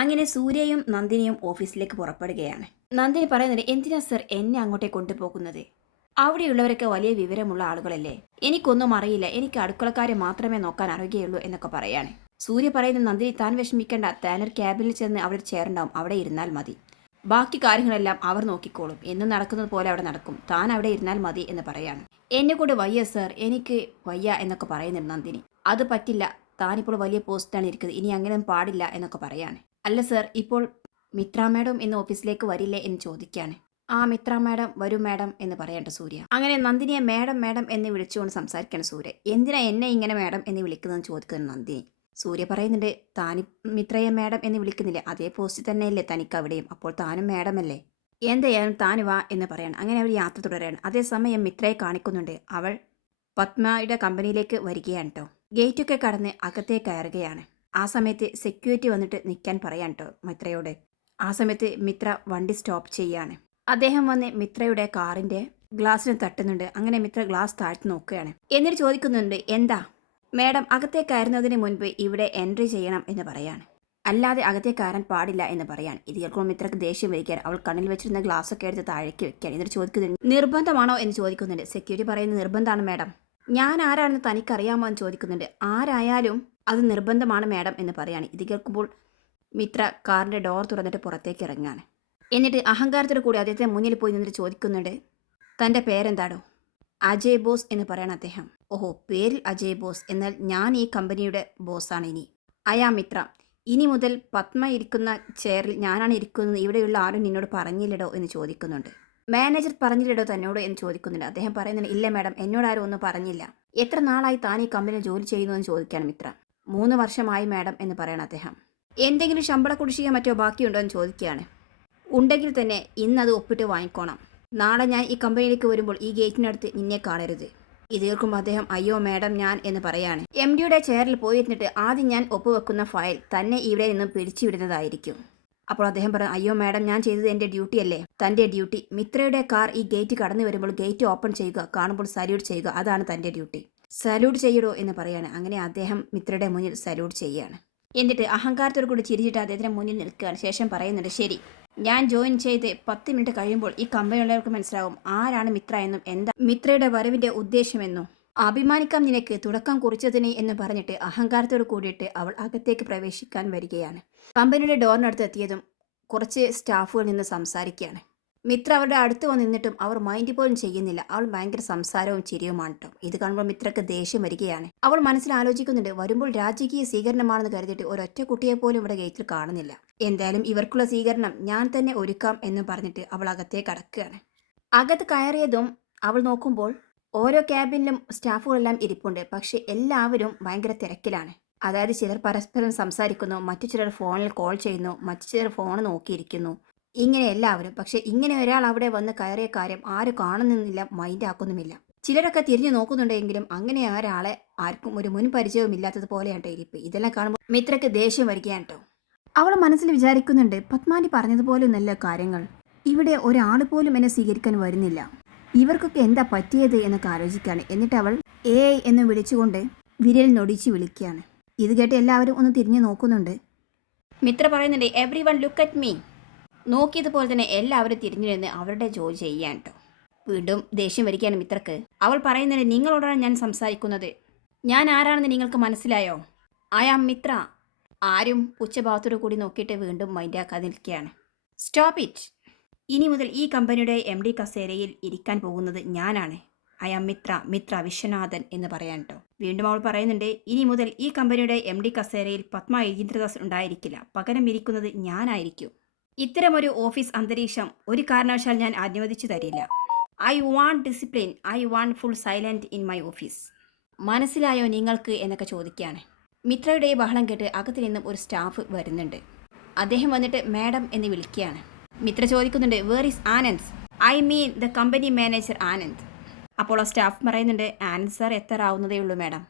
അങ്ങനെ സൂര്യയും നന്ദിനിയും ഓഫീസിലേക്ക് പുറപ്പെടുകയാണ്. നന്ദിനി പറയുന്നത് എന്തിനാ സർ എന്നെ അങ്ങോട്ടേ കൊണ്ടുപോകുന്നത്? അവിടെയുള്ളവരൊക്കെ വലിയ വിവരമുള്ള ആളുകളല്ലേ? എനിക്കൊന്നും അറിയില്ല. എനിക്ക് അടുക്കളക്കാരെ മാത്രമേ നോക്കാൻ അറിയുകയുള്ളൂ എന്നൊക്കെ പറയാണ്. സൂര്യ പറയുന്ന നന്ദിനി താൻ വിഷമിക്കേണ്ട. താനൊരു ക്യാബിനിൽ ചെന്ന് അവിടെ ചേരണ്ടാവും. അവിടെ ഇരുന്നാൽ മതി. ബാക്കി കാര്യങ്ങളെല്ലാം അവർ നോക്കിക്കോളും. എന്നും നടക്കുന്നത് പോലെ അവിടെ നടക്കും. താൻ അവിടെ ഇരുന്നാൽ മതി എന്ന് പറയാണ്. എന്നെ കൊണ്ട് വയ്യ സർ. എനിക്ക് വയ്യ എന്നൊക്കെ പറയുന്നുണ്ട് നന്ദിനി. അത് പറ്റില്ല. താനിപ്പോൾ വലിയ പോസ്റ്റാണ് ഇരിക്കുന്നത്. ഇനി അങ്ങനെ പാടില്ല എന്നൊക്കെ പറയാണ്. അല്ല സർ ഇപ്പോൾ മിത്ര മാഡം ഇന്ന് ഓഫീസിലേക്ക് വരില്ലേ എന്ന് ചോദിക്കുകയാണ് ആ മിത്ര മാഡം വരും മാഡം എന്ന് പറയേണ്ട സൂര്യ. അങ്ങനെ നന്ദിനിയെ മാഡം മാഡം എന്ന് വിളിച്ചുകൊണ്ട് സംസാരിക്കണം സൂര്യ. എന്തിനാ എന്നെ ഇങ്ങനെ മാഡം എന്ന് വിളിക്കുന്നതെന്ന് ചോദിക്കുന്നു നന്ദിനി. സൂര്യ പറയുന്നുണ്ട് താനി മിത്രയെ മാഡം എന്ന് വിളിക്കുന്നില്ലേ? അതേ പോസ്റ്റ് തന്നെയല്ലേ തനിക്ക് അവിടെയും. അപ്പോൾ താനും മാഡമല്ലേ? എന്തായാലും താൻ വാ എന്ന് പറയണം. അങ്ങനെ അവർ യാത്ര തുടരുകയാണ് അതേസമയം മിത്രയെ കാണിക്കുന്നുണ്ട്. അവൾ പത്മയുടെ കമ്പനിയിലേക്ക് വരികയാണ് കേട്ടോ ഗേറ്റൊക്കെ കടന്ന് അകത്തേക്ക് കയറുകയാണ്. ആ സമയത്ത് സെക്യൂരിറ്റി വന്നിട്ട് നിൽക്കാൻ പറയാൻ കേട്ടോ മിത്രയോട്. ആ സമയത്ത് മിത്ര വണ്ടി സ്റ്റോപ്പ് ചെയ്യാണ്. അദ്ദേഹം വന്ന് മിത്രയുടെ കാറിന്റെ ഗ്ലാസ്സിന് തട്ടുന്നുണ്ട്. അങ്ങനെ മിത്ര ഗ്ലാസ് താഴ്ത്തി നോക്കുകയാണ്. എന്നിട്ട് ചോദിക്കുന്നുണ്ട് എന്താ? മാഡം അകത്തേക്ക് കയറുന്നതിന് മുൻപ് ഇവിടെ എൻട്രി ചെയ്യണം എന്ന് പറയാണ്. അല്ലാതെ അകത്തെ കയറാൻ പാടില്ല എന്ന് പറയാൻ ഇത് കേൾക്കുമ്പോൾ മിത്രക്ക് ദേഷ്യം വരിക്കാൻ അവൾ കണ്ണിൽ വെച്ചിരുന്ന ഗ്ലാസ് ഒക്കെ എടുത്ത് താഴേക്ക് വെക്കാൻ എന്നിട്ട് ചോദിക്കുന്നുണ്ട് നിർബന്ധമാണോ? എന്ന് ചോദിക്കുന്നുണ്ട്. സെക്യൂരിറ്റി പറയുന്നത് നിർബന്ധമാണ് മാഡം. ഞാൻ ആരാണെന്ന് തനിക്കറിയാമോ എന്ന് ചോദിക്കുന്നുണ്ട്. ആരായാലും അത് നിർബന്ധമാണ് മാഡം എന്ന് പറയാണ്. ഇത് കേൾക്കുമ്പോൾ മിത്ര കാറിന്റെ ഡോർ തുറന്നിട്ട് പുറത്തേക്ക് ഇറങ്ങുകയാണ്. എന്നിട്ട് അഹങ്കാരത്തോടു കൂടി അദ്ദേഹത്തെ മുന്നിൽ പോയി നിന്നിട്ട് ചോദിക്കുന്നുണ്ട് തന്റെ പേരെന്താടോ? അജയ് ബോസ് എന്ന് പറയണം അദ്ദേഹം. ഓഹോ പേരിൽ അജയ് ബോസ്. എന്നാൽ ഞാൻ ഈ കമ്പനിയുടെ ബോസാണ് ഇനി. അയാ മിത്ര ഇനി മുതൽ പത്മ ഇരിക്കുന്ന ചെയറിൽ ഞാനാണ് ഇരിക്കുന്നത് ഇവിടെയുള്ള ആരും നിന്നോട് പറഞ്ഞില്ലടോ എന്ന് ചോദിക്കുന്നുണ്ട്. മാനേജർ പറഞ്ഞില്ലടോ തന്നോട് എന്ന് ചോദിക്കുന്നുണ്ട്. അദ്ദേഹം പറയുന്നില്ല ഇല്ല മാഡം എന്നോട് ആരും ഒന്നും പറഞ്ഞില്ല. എത്ര നാളായി താൻ ഈ കമ്പനിയിൽ ജോലി ചെയ്യുന്നു എന്ന് ചോദിക്കാണ് മിത്ര. മൂന്ന് വർഷമായി മാഡം എന്ന് പറയണം അദ്ദേഹം. എന്തെങ്കിലും ശമ്പള കുടിശ്ശിക മറ്റോ ബാക്കിയുണ്ടോ എന്ന് ചോദിക്കുകയാണ്. ഉണ്ടെങ്കിൽ തന്നെ ഇന്നത് ഒപ്പിട്ട് വാങ്ങിക്കോണം. നാളെ ഞാൻ ഈ കമ്പനിയിലേക്ക് വരുമ്പോൾ ഈ ഗേറ്റിനടുത്ത് നിന്നെ കാണരുത് ഇത് കേൾക്കുമ്പോൾ അദ്ദേഹം അയ്യോ മാഡം ഞാൻ എന്ന് പറയാണ്. എം ഡിയുടെ ചെയറിൽ പോയിരുന്നിട്ട് ആദ്യം ഞാൻ ഒപ്പുവെക്കുന്ന ഫയൽ തന്നെ ഇവിടെ നിന്നും പിരിച്ചുവിടുന്നതായിരിക്കും അപ്പോൾ അദ്ദേഹം പറഞ്ഞു അയ്യോ മാഡം ഞാൻ ചെയ്തത് എന്റെ ഡ്യൂട്ടി അല്ലേ? തന്റെ ഡ്യൂട്ടി. മിത്രയുടെ കാർ ഈ ഗേറ്റ് കടന്നു വരുമ്പോൾ ഗേറ്റ് ഓപ്പൺ ചെയ്യുക കാണുമ്പോൾ സല്യൂട്ട് ചെയ്യുക അതാണ് തന്റെ ഡ്യൂട്ടി. സല്യൂട്ട് ചെയ്യടോ എന്ന് പറയാണ്. അങ്ങനെ അദ്ദേഹം മിത്രയുടെ മുന്നിൽ സല്യൂട്ട് ചെയ്യുകയാണ്. എന്നിട്ട് അഹങ്കാരത്തോടു കൂടി ചിരിച്ചിട്ട് അദ്ദേഹത്തിന് മുന്നിൽ നിൽക്കുകയാണ്. ശേഷം പറയുന്നുണ്ട് ശരി ഞാൻ ജോയിൻ ചെയ്ത് പത്ത് മിനിറ്റ് കഴിയുമ്പോൾ ഈ കമ്പനിയുള്ളവർക്ക് മനസ്സിലാവും ആരാണ് മിത്ര എന്നും എന്താ മിത്രയുടെ വരവിന്റെ ഉദ്ദേശമെന്നും. അഭിമാനിക്കാം നിനക്ക് തുടക്കം കുറിച്ചതിനെ എന്ന് പറഞ്ഞിട്ട് അഹങ്കാരത്തോട് കൂടിയിട്ട് അവൾ അകത്തേക്ക് പ്രവേശിക്കാൻ വരികയാണ്. കമ്പനിയുടെ ഡോറിനടുത്ത് എത്തിയതും കുറച്ച് സ്റ്റാഫുകൾ നിന്ന് സംസാരിക്കുകയാണ്. മിത്ര അവരുടെ അടുത്ത് വന്ന് നിന്നിട്ടും അവർ മൈൻഡ് പോലും ചെയ്യുന്നില്ല. അവൾ ഭയങ്കര സംസാരവും ചിരിയുമാണ് കേട്ടോ ഇത് കാണുമ്പോൾ മിത്രക്ക് ദേഷ്യം വരികയാണ്. അവൾ മനസ്സിൽ ആലോചിക്കുന്നുണ്ട് വരുമ്പോൾ രാജകീയ സ്വീകരണമാണെന്ന് കരുതിയിട്ട് ഒരൊറ്റ കുട്ടിയെ പോലും ഇവിടെ ഗേറ്റിൽ കാണുന്നില്ല. എന്തായാലും ഇവർക്കുള്ള സ്വീകരണം ഞാൻ തന്നെ ഒരുക്കാം എന്ന് പറഞ്ഞിട്ട് അവൾ അകത്തേക്ക് അടക്കുകയാണ് അകത്ത് കയറിയതും അവൾ നോക്കുമ്പോൾ ഓരോ ക്യാബിനിലും സ്റ്റാഫുകളെല്ലാം ഇരിപ്പുണ്ട്. പക്ഷെ എല്ലാവരും ഭയങ്കര തിരക്കിലാണ്. അതായത് ചിലർ പരസ്പരം സംസാരിക്കുന്നു മറ്റു ചിലർ ഫോണിൽ കോൾ ചെയ്യുന്നു മറ്റു ചിലർ ഫോൺ നോക്കിയിരിക്കുന്നു. ഇങ്ങനെ എല്ലാവരും പക്ഷെ ഇങ്ങനെ ഒരാൾ അവിടെ വന്ന് കയറിയ കാര്യം ആരും കാണുന്നില്ല മൈൻഡ് ആക്കുന്നുമില്ല. ചിലരൊക്കെ തിരിഞ്ഞു നോക്കുന്നുണ്ടെങ്കിലും അങ്ങനെ ഒരാളെ ആർക്കും ഒരു മുൻ പരിചയവും ഇല്ലാത്തതുപോലെയാണ് ഇരിപ്പ് ഇതെല്ലാം കാണുമ്പോൾ മിത്രക്ക് ദേഷ്യം വരികയാണ് കേട്ടോ അവൾ മനസ്സിൽ വിചാരിക്കുന്നുണ്ട് പത്മാനി പറഞ്ഞതുപോലൊന്നല്ല കാര്യങ്ങൾ. ഇവിടെ ഒരാൾ പോലും എന്നെ സ്വീകരിക്കാൻ വരുന്നില്ല. ഇവർക്കൊക്കെ എന്താ പറ്റിയത് എന്നൊക്കെ ആലോചിക്കുകയാണ് എന്നിട്ട് അവൾ ഏ എന്ന് വിളിച്ചുകൊണ്ട് വിരൽ നൊടിച്ച് വിളിക്കുകയാണ്. ഇത് കേട്ട് എല്ലാവരും ഒന്ന് തിരിഞ്ഞു നോക്കുന്നുണ്ട്. മിത്ര പറയുന്നുണ്ട് everyone look at me നോക്കിയതുപോലെ തന്നെ എല്ലാവരും തിരിഞ്ഞു നിന്ന് അവരുടെ ജോലി ചെയ്യാൻ കേട്ടോ വീണ്ടും ദേഷ്യം വരികയാണ് മിത്രക്ക്. അവൾ പറയുന്നുണ്ട് നിങ്ങളോടാണ് ഞാൻ സംസാരിക്കുന്നത്. ഞാൻ ആരാണെന്ന് നിങ്ങൾക്ക് മനസ്സിലായോ? I am Mithra. ആരും ഉച്ചഭാവത്തോടു കൂടി നോക്കിയിട്ട് വീണ്ടും മൈൻഡാക്കാതെ നിൽക്കുകയാണ്. സ്റ്റോപ്പ് ഇറ്റ് ഇനി മുതൽ ഈ കമ്പനിയുടെ എം ഡി കസേരയിൽ ഇരിക്കാൻ പോകുന്നത് ഞാനാണ്. ഐ മിത്ര മിത്ര വിശ്വനാഥൻ എന്ന് പറയാൻ കേട്ടോ വീണ്ടും അവൾ പറയുന്നുണ്ട് ഇനി മുതൽ ഈ കമ്പനിയുടെ എം ഡി കസേരയിൽ പത്മ യജീന്ദ്രദാസ് ഉണ്ടായിരിക്കില്ല. പകരം ഇരിക്കുന്നത് ഞാനായിരിക്കും. ഇത്തരമൊരു ഓഫീസ് അന്തരീക്ഷം ഒരു കാരണവശാൽ ഞാൻ അനുവദിച്ചു തരില്ല. I want discipline I want full silent in my office. മനസ്സിലായോ നിങ്ങൾക്ക് എന്നൊക്കെ ചോദിക്കുകയാണ്. മിത്രയുടെ ബഹളം കേട്ട് അകത്തു നിന്നും ഒരു സ്റ്റാഫ് വരുന്നുണ്ട്. അദ്ദേഹം വന്നിട്ട് മാഡം എന്ന് വിളിക്കുകയാണ്. മിത്ര ചോദിക്കുന്നുണ്ട് where is Anand? I mean the company manager Anand. അപ്പോൾ ആ സ്റ്റാഫ് പറയുന്നുണ്ട് ആൻസർ സാർ എത്ര ആവുന്നതേ ഉള്ളൂ മാഡം.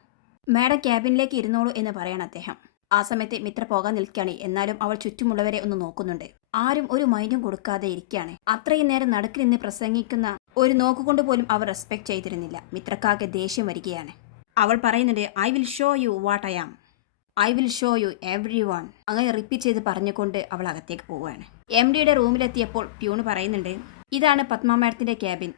മാഡം ക്യാബിനിലേക്ക് ഇരുന്നോളൂ എന്ന് പറയണം അദ്ദേഹം. ആ സമയത്ത് മിത്ര പോകാൻ നിൽക്കുകയാണ്. എന്നാലും അവൾ ചുറ്റുമുള്ളവരെ ഒന്ന് നോക്കുന്നുണ്ട്. ആരും ഒരു മൈൻഡും കൊടുക്കാതെ ഇരിക്കുകയാണ്. അത്രയും നേരം നടുക്കിൽ നിന്ന് പ്രസംഗിക്കുന്ന ഒരു നോക്കുകൊണ്ട് പോലും അവർ റെസ്പെക്ട് ചെയ്തിരുന്നില്ല. മിത്രക്കാകെ ദേഷ്യം വരികയാണ്. അവൾ പറയുന്നുണ്ട് I will show you what I am. I will show you everyone അങ്ങനെ റിപ്പീറ്റ് ചെയ്ത് പറഞ്ഞുകൊണ്ട് അവൾ അകത്തേക്ക് പോവുകയാണ്. എം ഡിയുടെ റൂമിലെത്തിയപ്പോൾ പ്യൂണ് പറയുന്നുണ്ട് ഇതാണ് പത്മ മാഡത്തിന്റെ ക്യാബിൻ.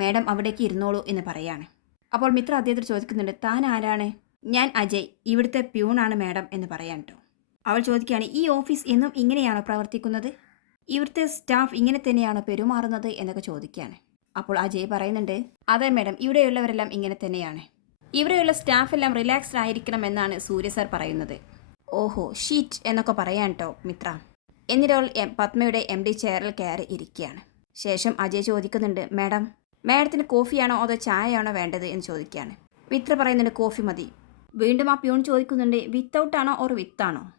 മാഡം അവിടേക്ക് ഇരുന്നോളൂ എന്ന് പറയാണ്. അപ്പോൾ മിത്ര അദ്ദേഹത്തോട് ചോദിക്കുന്നുണ്ട് താൻ ആരാണ്? ഞാൻ അജയ് ഇവിടുത്തെ പ്യൂണാണ് മാഡം എന്ന് പറയാൻ കേട്ടോ അവൾ ചോദിക്കുകയാണ് ഈ ഓഫീസ് എന്നും ഇങ്ങനെയാണോ പ്രവർത്തിക്കുന്നത്? ഇവിടുത്തെ സ്റ്റാഫ് ഇങ്ങനെ തന്നെയാണോ പെരുമാറുന്നത്? എന്നൊക്കെ ചോദിക്കുകയാണ്. അപ്പോൾ അജയ് പറയുന്നുണ്ട് അതെ മാഡം ഇവിടെയുള്ളവരെല്ലാം ഇങ്ങനെ തന്നെയാണ്. ഇവിടെയുള്ള സ്റ്റാഫെല്ലാം റിലാക്സ്ഡ് ആയിരിക്കണം എന്നാണ് സൂര്യ സാർ പറയുന്നത്. ഓഹോ ഷീറ്റ് എന്നൊക്കെ പറയാൻ കേട്ടോ മിത്ര. എന്നിട്ടവൾ പത്മയുടെ എം ഡി ചെയറിൽ കയറി ഇരിക്കുകയാണ്. ശേഷം അജയ് ചോദിക്കുന്നുണ്ട് മാഡം മാഡത്തിന് കോഫിയാണോ അതോ ചായയാണോ വേണ്ടത് എന്ന് ചോദിക്കുകയാണ്. മിത്ര പറയുന്നുണ്ട് കോഫി മതി. വീണ്ടും ആ പ്യൂൺ ചോദിക്കുന്നുണ്ട് വിത്തൗട്ട് ആണോ ഓർ വിത്താണോ?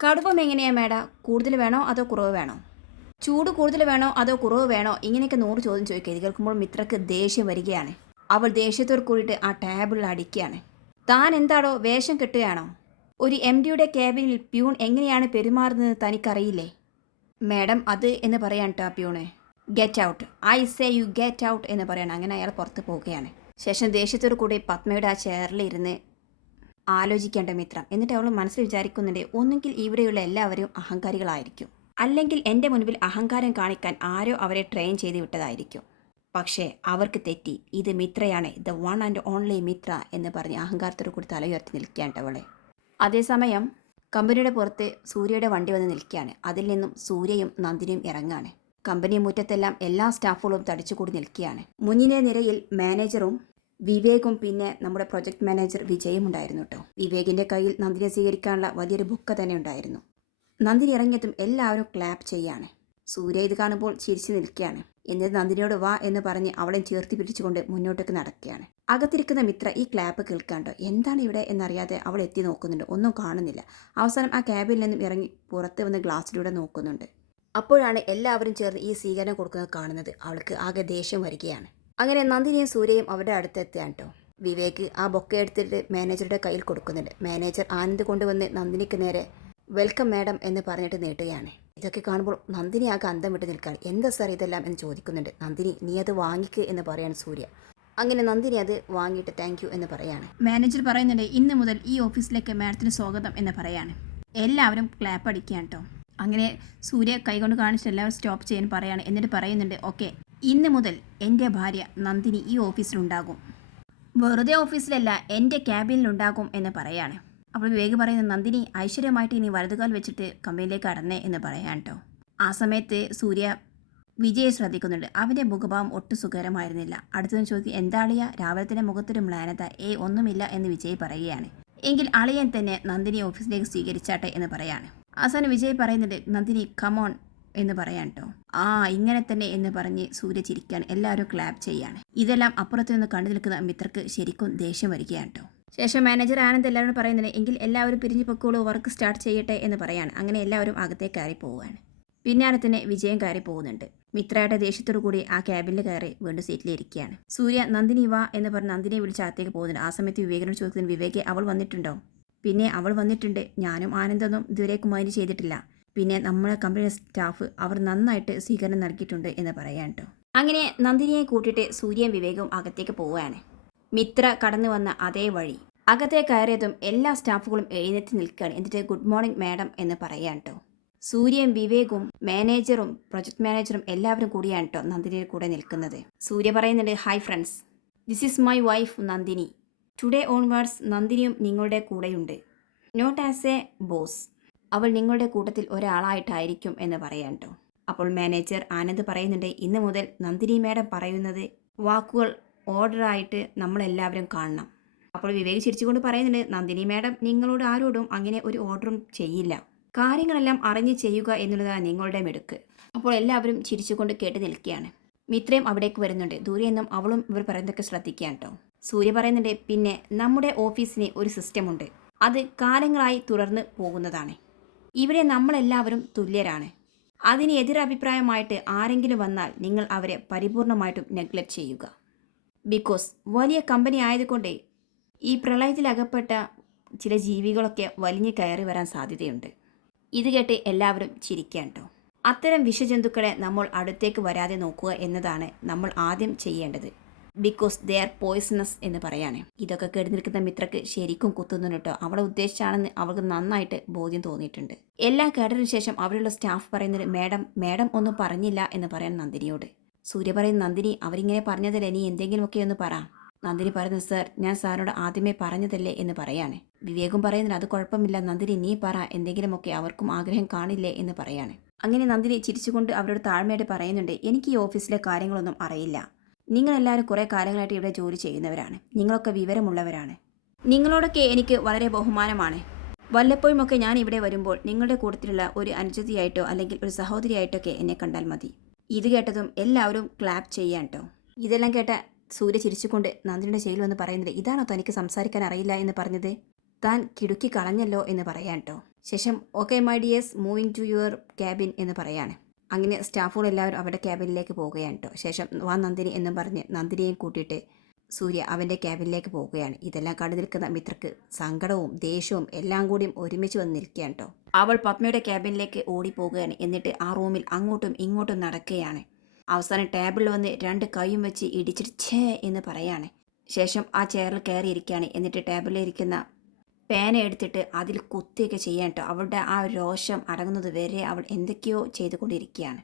കടുപ്പം എങ്ങനെയാണ് മേഡ? കൂടുതൽ വേണോ അതോ കുറവ് വേണോ? ചൂട് കൂടുതൽ വേണോ അതോ കുറവ് വേണോ? ഇങ്ങനെയൊക്കെ നൂറ് ചോദ്യം ചോദിക്കുക. ഇത് കേൾക്കുമ്പോൾ മിത്രക്ക് ദേഷ്യം വരികയാണ്. അവൾ ദേഷ്യത്തോട് കൂടിയിട്ട് ആ ടേബിളിൽ അടിക്കുകയാണ്. താൻ എന്താണോ വേഷം കെട്ടുകയാണോ? ഒരു എം ഡിയുടെ ക്യാബിനിൽ പ്യൂൺ എങ്ങനെയാണ് പെരുമാറുന്നത് തനിക്കറിയില്ലേ? മാഡം അത് എന്ന് പറയാൻ കേട്ടോ ആ peon. Get out I say you get out എന്ന് പറയണം. അങ്ങനെ അയാൾ പുറത്ത് പോവുകയാണ്. ശേഷം ദേഷ്യത്തോടു കൂടി പത്മയുടെ ആ ചെയറിൽ ഇരുന്ന് ആലോചിക്കേണ്ട മിത്രം. എന്നിട്ട് അവൾ മനസ്സിൽ വിചാരിക്കുന്നുണ്ട് ഒന്നുകിൽ ഇവിടെയുള്ള എല്ലാവരും അഹങ്കാരികളായിരിക്കും. അല്ലെങ്കിൽ എന്റെ മുൻപിൽ അഹങ്കാരം കാണിക്കാൻ ആരോ അവരെ ട്രെയിൻ ചെയ്ത് വിട്ടതായിരിക്കും. പക്ഷേ അവർക്ക് തെറ്റി. ഇത് മിത്രയാണ്. The one and only Mithra എന്ന് പറഞ്ഞ് അഹങ്കാരത്തോടു കൂടി തലയുയർത്തി നിൽക്കുകയാണ് അവളെ. അതേസമയം കമ്പനിയുടെ പുറത്ത് സൂര്യയുടെ വണ്ടി വന്ന് നിൽക്കുകയാണ്. അതിൽ നിന്നും സൂര്യയും നന്ദിനിയും ഇറങ്ങാണ് കമ്പനി മുറ്റത്തെല്ലാം എല്ലാ സ്റ്റാഫുകളും തടിച്ചുകൂടി നിൽക്കുകയാണ്. മുന്നിലെ നിരയിൽ മാനേജറും വിവേകും പിന്നെ നമ്മുടെ പ്രൊജക്ട് മാനേജർ വിജയും ഉണ്ടായിരുന്നു കേട്ടോ. വിവേകിന്റെ കയ്യിൽ നന്ദിനെ സ്വീകരിക്കാനുള്ള വലിയൊരു ബുക്ക് തന്നെ ഉണ്ടായിരുന്നു. നന്ദിനി ഇറങ്ങിയതും എല്ലാവരും ക്ലാപ്പ് ചെയ്യാണ്. സൂര്യ ഇത് കാണുമ്പോൾ ചിരിച്ചു നിൽക്കുകയാണ്. എന്നിട്ട് നന്ദിനിയോട് വാ എന്ന് പറഞ്ഞ് അവളെ ചേർത്തി പിടിച്ചുകൊണ്ട് മുന്നോട്ടേക്ക് നടക്കുകയാണ്. അകത്തിരിക്കുന്ന മിത്ര ഈ ക്ലാപ്പ് കേൾക്കാണ്ടോ എന്താണ് ഇവിടെ? എന്നറിയാതെ അവൾ എത്തി നോക്കുന്നുണ്ട്. ഒന്നും കാണുന്നില്ല. അവസാനം ആ ക്യാബിൽ നിന്നും ഇറങ്ങി പുറത്ത് വന്ന് ഗ്ലാസ്സിലൂടെ നോക്കുന്നുണ്ട്. അപ്പോഴാണ് എല്ലാവരും ചേർന്ന് ഈ സ്വീകരണം കൊടുക്കുന്നത് കാണുന്നത്. അവൾക്ക് ആകെ ദേഷ്യം വരികയാണ്. അങ്ങനെ നന്ദിനിയും സൂര്യയും അവരുടെ അടുത്തെത്തിയാണ് കേട്ടോ വിവേക് ആ ബൊക്കെ എടുത്തിട്ട് മാനേജറുടെ കയ്യിൽ കൊടുക്കുന്നുണ്ട്. മാനേജർ ആനന്ദ് കൊണ്ടുവന്ന് നന്ദിനിക്ക് നേരെ വെൽക്കം മാഡം എന്ന് പറഞ്ഞിട്ട് നീട്ടുകയാണ്. ഇതൊക്കെ കാണുമ്പോൾ നന്ദിനി ആകെ അന്തം വിട്ട് നിൽക്കുകയാണ്. എന്താ സാർ ഇതെല്ലാം? എന്ന് ചോദിക്കുന്നുണ്ട്. നന്ദിനി നീ അത് വാങ്ങിക്ക് എന്ന് പറയാണ് സൂര്യ. അങ്ങനെ നന്ദിനി അത് വാങ്ങിയിട്ട് താങ്ക് യു എന്ന് പറയാണ്. മാനേജർ പറയുന്നുണ്ട് ഇന്ന് മുതൽ ഈ ഓഫീസിലേക്ക് മാഡത്തിന് സ്വാഗതം എന്ന് പറയാണ്. എല്ലാവരും ക്ലാപ്പ് അടിക്കുകയാണ് കേട്ടോ അങ്ങനെ സൂര്യ കൈകൊണ്ട് കാണിച്ചിട്ട് എല്ലാവരും സ്റ്റോപ്പ് ചെയ്യാൻ പറയാണ്. എന്നിട്ട് പറയുന്നുണ്ട് ഓക്കെ ഇന്ന് മുതൽ എന്റെ ഭാര്യ നന്ദിനി ഈ ഓഫീസിലുണ്ടാകും. വെറുതെ ഓഫീസിലല്ല എന്റെ ക്യാബിനിലുണ്ടാകും എന്ന് പറയാണ്. അപ്പോൾ വിവേക് പറയുന്നത് നന്ദിനി ഐശ്വര്യമായിട്ട് ഇനി വലതുകാൽ വെച്ചിട്ട് കമ്പനിയിലേക്ക് കടന്നേ എന്ന് പറയാൻ കേട്ടോ ആ സമയത്ത് സൂര്യ വിജയെ ശ്രദ്ധിക്കുന്നുണ്ട്. അവന്റെ മുഖഭാവം ഒട്ടും സുഖകരമായിരുന്നില്ല. അടുത്തതെന്ന് ചോദിക്കും എന്താ അളിയ? രാവിലെ മുഖത്തൊരു മ്ലാനത. ഏ ഒന്നുമില്ല എന്ന് വിജയ് പറയുകയാണ്. എങ്കിൽ അളിയൻ തന്നെ നന്ദിനി ഓഫീസിലേക്ക് സ്വീകരിച്ചാട്ടെ എന്ന് പറയാണ്. അവസാനം വിജയ് പറയുന്നുണ്ട് നന്ദിനി കമോൺ എന്ന് പറയാൻ കേട്ടോ ആ ഇങ്ങനെ തന്നെ എന്ന് പറഞ്ഞ് സൂര്യ ചിരിക്കാൻ എല്ലാവരും ക്ലാപ്പ് ചെയ്യാണ്. ഇതെല്ലാം അപ്പുറത്ത് നിന്ന് കണ്ടു നിൽക്കുന്ന മിത്രക്ക് ശരിക്കും ദേഷ്യം വരികയാണ് കേട്ടോ ശേഷം മാനേജർ ആനന്ദ് എല്ലാവരും പറയുന്നുണ്ട് എങ്കിൽ എല്ലാവരും പിരിഞ്ഞു പൊക്കോളൂ വർക്ക് സ്റ്റാർട്ട് ചെയ്യട്ടെ എന്ന് പറയാണ്. അങ്ങനെ എല്ലാവരും അകത്തേക്ക് കയറി പോവുകയാണ്. പിന്നാലെ തന്നെ വിജയം കയറി പോകുന്നുണ്ട്. മിത്രയുടെ ദേഷ്യത്തോടു കൂടി ആ ക്യാബിനിൽ കയറി വീണ്ടും സീറ്റിലിരിക്കുകയാണ് സൂര്യ നന്ദിനി വാ എന്ന് പറഞ്ഞ് നന്ദിനിയെ വിളിച്ച് അകത്തേക്ക് പോകുന്നുണ്ട്. ആ സമയത്ത് വിവേകനോട് ചോദിക്കുന്നു വിവേകെ അവൾ വന്നിട്ടുണ്ടോ? പിന്നെ അവൾ വന്നിട്ടുണ്ട്. ഞാനും ആനന്ദൊന്നും ഇതുവരെ കുമാരി ചെയ്തിട്ടില്ല. പിന്നെ നമ്മുടെ കമ്പനിയുടെ സ്റ്റാഫ് അവർ നന്നായിട്ട് സ്വീകരണം നൽകിയിട്ടുണ്ട് എന്ന് പറയാൻ കേട്ടോ അങ്ങനെ നന്ദിനിയെ കൂട്ടിയിട്ട് സൂര്യൻ വിവേകവും അകത്തേക്ക് പോവുകയാണ്. മിത്ര കടന്നു വന്ന അതേ വഴി. അകത്തെ കയറിയതും എല്ലാ സ്റ്റാഫുകളും എഴുന്നേറ്റ് നിൽക്കുകയാണ്. എന്നിട്ട് ഗുഡ് മോർണിംഗ് മാഡം എന്ന് പറയാൻ കേട്ടോ സൂര്യൻ വിവേകും മാനേജറും പ്രൊജക്ട് മാനേജറും എല്ലാവരും കൂടിയാണ് കേട്ടോ നന്ദിനിയുടെ കൂടെ നിൽക്കുന്നത്. സൂര്യ പറയുന്നുണ്ട് hi friends. This is my wife Nandini. Today onwards നന്ദിനിയും നിങ്ങളുടെ കൂടെയുണ്ട്. നോട്ട് ആസ് എ ബോസ് അവൾ നിങ്ങളുടെ കൂട്ടത്തിൽ ഒരാളായിട്ടായിരിക്കും എന്ന് പറയാൻ കേട്ടോ അപ്പോൾ മാനേജർ ആനന്ദ് പറയുന്നുണ്ട് ഇന്ന് മുതൽ നന്ദിനി മാഡം പറയുന്നത് വാക്കുകൾ ഓർഡറായിട്ട് നമ്മളെല്ലാവരും കാണണം. അപ്പോൾ വിവേക് ചിരിച്ചുകൊണ്ട് പറയുന്നുണ്ട് നന്ദിനി മാഡം നിങ്ങളോട് ആരോടും അങ്ങനെ ഒരു ഓർഡറും ചെയ്യില്ല. കാര്യങ്ങളെല്ലാം അറിഞ്ഞ് ചെയ്യുക എന്നുള്ളതാണ് നിങ്ങളുടെ മിടുക്ക്. അപ്പോൾ എല്ലാവരും ചിരിച്ചുകൊണ്ട് കേട്ട് നിൽക്കുകയാണ്. മിത്രയും അവിടേക്ക് വരുന്നുണ്ട്. ദൂരെ നിന്നും അവളും ഇവർ പറയുന്നതൊക്കെ ശ്രദ്ധിക്കുകയാണ് കേട്ടോ സൂര്യ പറയുന്നുണ്ട് പിന്നെ നമ്മുടെ ഓഫീസിന് ഒരു സിസ്റ്റമുണ്ട്. അത് കാലങ്ങളായി തുടർന്ന് പോകുന്നതാണ്. ഇവിടെ നമ്മളെല്ലാവരും തുല്യരാണ്. അതിന് എതിരഭിപ്രായമായിട്ട് ആരെങ്കിലും വന്നാൽ നിങ്ങൾ അവരെ പരിപൂർണമായിട്ടും നെഗ്ലക്റ്റ് ചെയ്യുക. ബിക്കോസ് വലിയ കമ്പനി ആയതുകൊണ്ട് ഈ പ്രളയത്തിലകപ്പെട്ട ചില ജീവികളൊക്കെ വലിഞ്ഞു കയറി വരാൻ സാധ്യതയുണ്ട്. ഇത് കേട്ട് എല്ലാവരും ചിരിക്കാൻ കേട്ടോ അത്തരം വിഷജന്തുക്കളെ നമ്മൾ അടുത്തേക്ക് വരാതെ നോക്കുക എന്നതാണ് നമ്മൾ ആദ്യം ചെയ്യേണ്ടത്. ബിക്കോസ് ദേ ആർ പോയ്സണസ് എന്ന് പറയാണ്. ഇതൊക്കെ കേട്ട് നിൽക്കുന്ന മിത്രക്ക് ശരിക്കും കുത്തുന്നു കേട്ടോ. അവളെ ഉദ്ദേശിച്ചാണെന്ന് അവൾക്ക് നന്നായിട്ട് ബോധ്യം തോന്നിയിട്ടുണ്ട്. എല്ലാം കേട്ടതിനു ശേഷം അവിടെയുള്ള സ്റ്റാഫ് പറയുന്നത് മാഡം മാഡം ഒന്നും പറഞ്ഞില്ല എന്ന് പറയാൻ നന്ദിനിയോട്. സൂര്യ പറയുന്ന നന്ദിനി അവരിങ്ങനെ പറഞ്ഞതല്ലേ? നീ എന്തെങ്കിലുമൊക്കെ ഒന്ന് പറ. നന്ദിനി പറയുന്നത് സർ ഞാൻ സാറിനോട് ആദ്യമേ പറഞ്ഞതല്ലേ? എന്ന് പറയാണ്. വിവേകും പറയുന്നത് അത് കുഴപ്പമില്ല. നന്ദിനി നീ പറ. എന്തെങ്കിലുമൊക്കെ അവർക്കും ആഗ്രഹം കാണില്ലേ? എന്ന് പറയാണ്. അങ്ങനെ നന്ദിനി ചിരിച്ചുകൊണ്ട് അവരോട് താഴ്മയായിട്ട് പറയുന്നുണ്ട്. എനിക്ക് ഈ ഓഫീസിലെ കാര്യങ്ങളൊന്നും അറിയില്ല. നിങ്ങളെല്ലാവരും കുറേ കാലങ്ങളായിട്ട് ഇവിടെ ജോലി ചെയ്യുന്നവരാണ്. നിങ്ങളൊക്കെ വിവരമുള്ളവരാണ്. നിങ്ങളോടൊക്കെ എനിക്ക് വളരെ ബഹുമാനമാണ്. വല്ലപ്പോഴുമൊക്കെ ഞാൻ ഇവിടെ വരുമ്പോൾ നിങ്ങളുടെ കൂട്ടത്തിലുള്ള ഒരു അനുജതിയായിട്ടോ അല്ലെങ്കിൽ ഒരു സഹോദരിയായിട്ടൊക്കെ എന്നെ കണ്ടാൽ മതി. ഇത് കേട്ടതും എല്ലാവരും ക്ലാപ്പ് ചെയ്യാൻ കേട്ടോ ഇതെല്ലാം കേട്ട സൂര്യ ചിരിച്ചുകൊണ്ട് നന്ദിനിയുടെ ചെയിൽ വന്ന് പറയുന്നത് ഇതാണോ തനിക്ക് സംസാരിക്കാൻ അറിയില്ല എന്ന് പറഞ്ഞത്? താൻ കിടുക്കി കളഞ്ഞല്ലോ എന്ന് പറയാൻ കേട്ടോ ശേഷം okay my dears moving to your cabin എന്ന് പറയാണ്. അങ്ങനെ സ്റ്റാഫുകൾ എല്ലാവരും അവരുടെ ക്യാബിനിലേക്ക് പോവുകയാണ് കേട്ടോ. ശേഷം വാ നന്ദിനി എന്നും പറഞ്ഞ് നന്ദിനിയെയും കൂട്ടിയിട്ട് സൂര്യ അവന്റെ ക്യാബിനിലേക്ക് പോവുകയാണ് ഇതെല്ലാം കണ്ടു നിൽക്കുന്ന മിത്രക്ക് സങ്കടവും ദേഷ്യവും എല്ലാം കൂടിയും ഒരുമിച്ച് വന്ന് നിൽക്കുകയാണ് കേട്ടോ. അവൾ പത്മയുടെ ക്യാബിനിലേക്ക് ഓടിപ്പോവുകയാണ് എന്നിട്ട് ആ റൂമിൽ അങ്ങോട്ടും ഇങ്ങോട്ടും നടക്കുകയാണ്. അവസാനം ടേബിളിൽ വന്ന് രണ്ട് കൈയും വെച്ച് ഇടിച്ചിട്ട് ഛേ എന്ന് പറയാണ്. ശേഷം ആ ചെയറിൽ കയറിയിരിക്കുകയാണ്. എന്നിട്ട് ടേബിളിൽ ഇരിക്കുന്ന പേന എടുത്തിട്ട് അതിൽ കുത്തിയൊക്കെ ചെയ്യാൻ കേട്ടോ അവളുടെ ആ രോഷം അടങ്ങുന്നത് വരെ അവൾ എന്തൊക്കെയോ ചെയ്തുകൊണ്ടിരിക്കുകയാണ്.